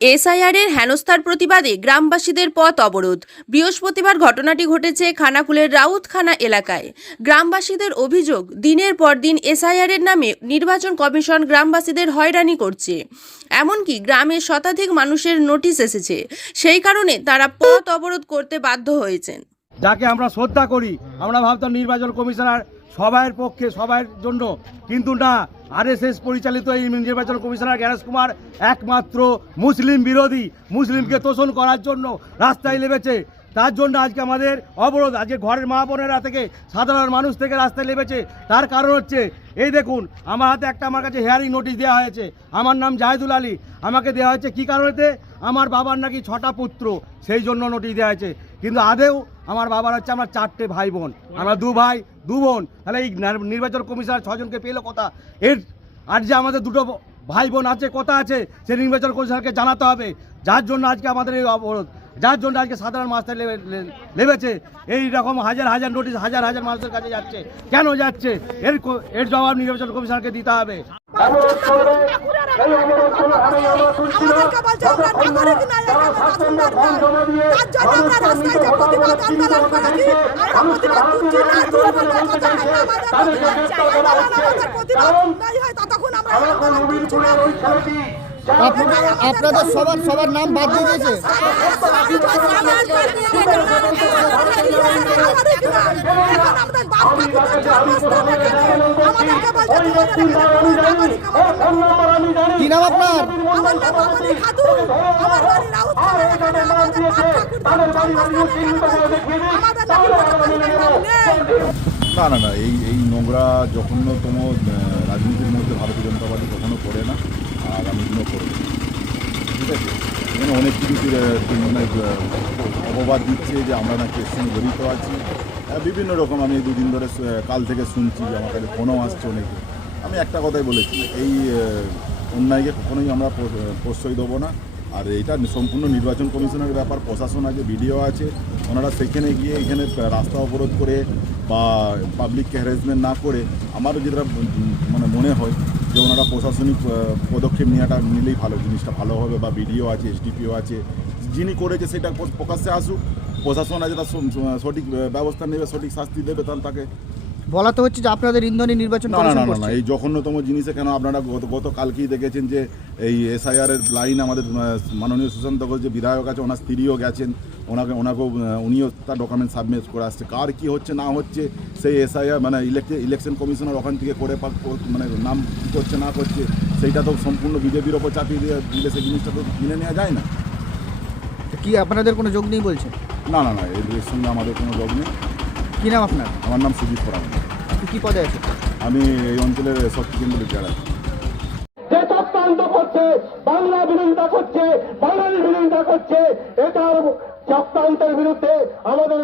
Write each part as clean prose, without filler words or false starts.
এসআইআরের হেনস্থার প্রতিবাদে গ্রামবাসীদের পথ অবরোধ। বৃহস্পতিবার ঘটনাটি ঘটেছে খানাকুলের রাউতখানা এলাকায়। গ্রামবাসীদের অভিযোগ, দিনের পর দিন এসআইআরের নামে নির্বাচন কমিশন গ্রামবাসীদের হয়রানি করছে। এমনকি গ্রামের শতাধিক মানুষের নোটিশ এসেছে। সেই কারণে তারা পথ অবরোধ করতে বাধ্য হয়েছেন। যাকে আমরা শ্রদ্ধা করি, আমরা ভাবতাম নির্বাচন কমিশনার সবার পক্ষে, সবার জন্য, কিন্তু না, আরএসএস পরিচালিত এই নির্বাচন কমিশনার জ্ঞানেশ কুমার একমাত্র মুসলিম বিরোধী, মুসলিমকে তোষণ করার জন্য রাস্তায় নেমেছে। তার জন্য আজকে আমাদের অবরোধ। আজকে ঘরের মা বোনেরা থেকে, সাধারণ মানুষ থেকে রাস্তায় নেমেছে। তার কারণ হচ্ছে এই দেখুন, আমার হাতে আমার কাছে হিয়ারিং নোটিশ দেওয়া হয়েছে। আমার নাম জাহেদুল আলী, আমাকে দেওয়া হয়েছে কী কারণেতে? আমার বাবার নাকি 6টা পুত্র, সেই জন্য নোটিশ দেওয়া হয়েছে। কিন্তু আদেও আমার বাবার হচ্ছে আমরা 4টে ভাই বোন, আমরা 2 ভাই 2 বোন। তাহলে এই নির্বাচন কমিশনার 6 জনকে পেলো কথা? এর আর যে আমাদের 2টো ভাই বোন আছে, কথা আছে, সে নির্বাচন কমিশনারকে জানাতে হবে। যার জন্য আজকে আমাদের এই অবরোধ, যার জন্য আজকে সাধারণ মানুষদের লেবেছে। এই রকম হাজার হাজার নোটিশ হাজার হাজার মানুষের কাছে যাচ্ছে। কেন যাচ্ছে? এর জবাব নির্বাচন কমিশনারকে দিতে হবে। আপনাদের সবার নাম বাদ দিয়ে দিয়েছে। কি নাম আপনার? না, এই নোংরা জঘন্যতম রাজনীতির মধ্যে ভারতীয় জনতা পার্টি কখনো করে না, আর আগামী দিনও করবে। ঠিক আছে, এখানে অনেক কিছু মানে অপবাদ দিচ্ছে যে আমরা নাকি এর সঙ্গে জড়িত আছি, বিভিন্ন রকম। আমি 2 দিন ধরে কাল থেকে শুনছি, আমার কাছে ফোনও আসছে অনেকে। আমি একটা কথাই বলেছি, এই অন্যায়কে কখনোই আমরা প্রশ্রয় দেবো না। আর এটা সম্পূর্ণ নির্বাচন কমিশনের ব্যাপার। প্রশাসন আছে, বিডিও আছে, ওনারা সেখানে গিয়ে এখানে রাস্তা অবরোধ করে বা পাবলিককে হ্যারাসমেন্ট না করে, আমারও যেটা মানে মনে হয় যে ওনারা প্রশাসনিক পদক্ষেপ নিলেই ভালো, জিনিসটা ভালো হবে। বা বিডিও আছে, এসডিপিও আছে, যিনি করেছে সেটা প্রকাশ্যে আসুক, প্রশাসন আছে তার সঠিক ব্যবস্থা নেবে, সঠিক শাস্তি দেবে। তাহলে তাকে বলা তো হচ্ছে যে আপনাদের ইন্ধনী নির্বাচন না, এই জঘন্যতম জিনিসে কেন? আপনারা গতকালকেই দেখেছেন যে এই এসআইআরের লাইন আমাদের মাননীয় সুশান্ত ঘোষ যে বিধায়ক আছে, ওনার স্ত্রীও গেছেন, ওনাকেও উনিও তার ডকুমেন্ট সাবমিট করে আসছে। কার কী হচ্ছে না হচ্ছে সেই এসআইআর মানে ইলেকশন কমিশনার ওখান থেকে করে মানে নাম কী করছে না করছে, সেইটা তো সম্পূর্ণ বিজেপির ওপর চাপিয়ে দিলে সেই জিনিসটা তো কিনে নেওয়া যায় না। কি আপনাদের কোনো যোগ নেই বলছেন? না, এর সঙ্গে আমাদের কোনো যোগ নেই। কী নাম আপনার? আমার নাম সুজিত ফরাম। আপনি কী পদে আছেন? আমি এই অঞ্চলের শক্তি কেন্দ্র লিডার আছি। যে চক্রান্ত করছে, বাংলা বিরোধিতা করছে, বাঙালি বিরোধিতা করছে, এটার চক্রান্তের বিরুদ্ধে আমাদের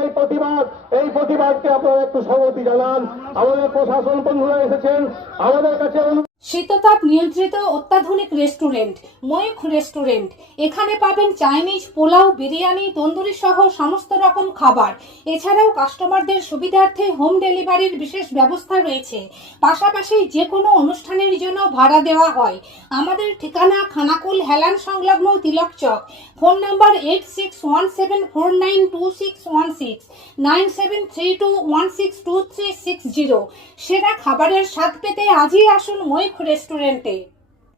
এই প্রতিবাদকে আপনারা একটু সংহতি জানান। আমাদের প্রশাসন বন্ধুরা এসেছেন আমাদের কাছে। শীততাপ নিয়ন্ত্রিত অত্যাধুনিক রেস্টুরেন্ট ময়ূখ রেস্টুরেন্ট। এখানে পাবেন চাইনিজ, পোলাও, বিরিয়ানি, তন্দুরি সহ সমস্ত রকম খাবার। এছাড়াও কাস্টমারদের সুবিধার্থে হোম ডেলিভারির বিশেষ ব্যবস্থা রয়েছে। পাশাপাশি যে কোনো অনুষ্ঠানের জন্য ভাড়া দেওয়া হয়। আমাদের ঠিকানা খানাকুল হেলান সংলগ্ন তিলক চক। Phone number 8617492616 9732162360। সেরা খাবারের স্বাদ পেতে আজই আসুন ময়ূখ রেস্টুরেন্টে।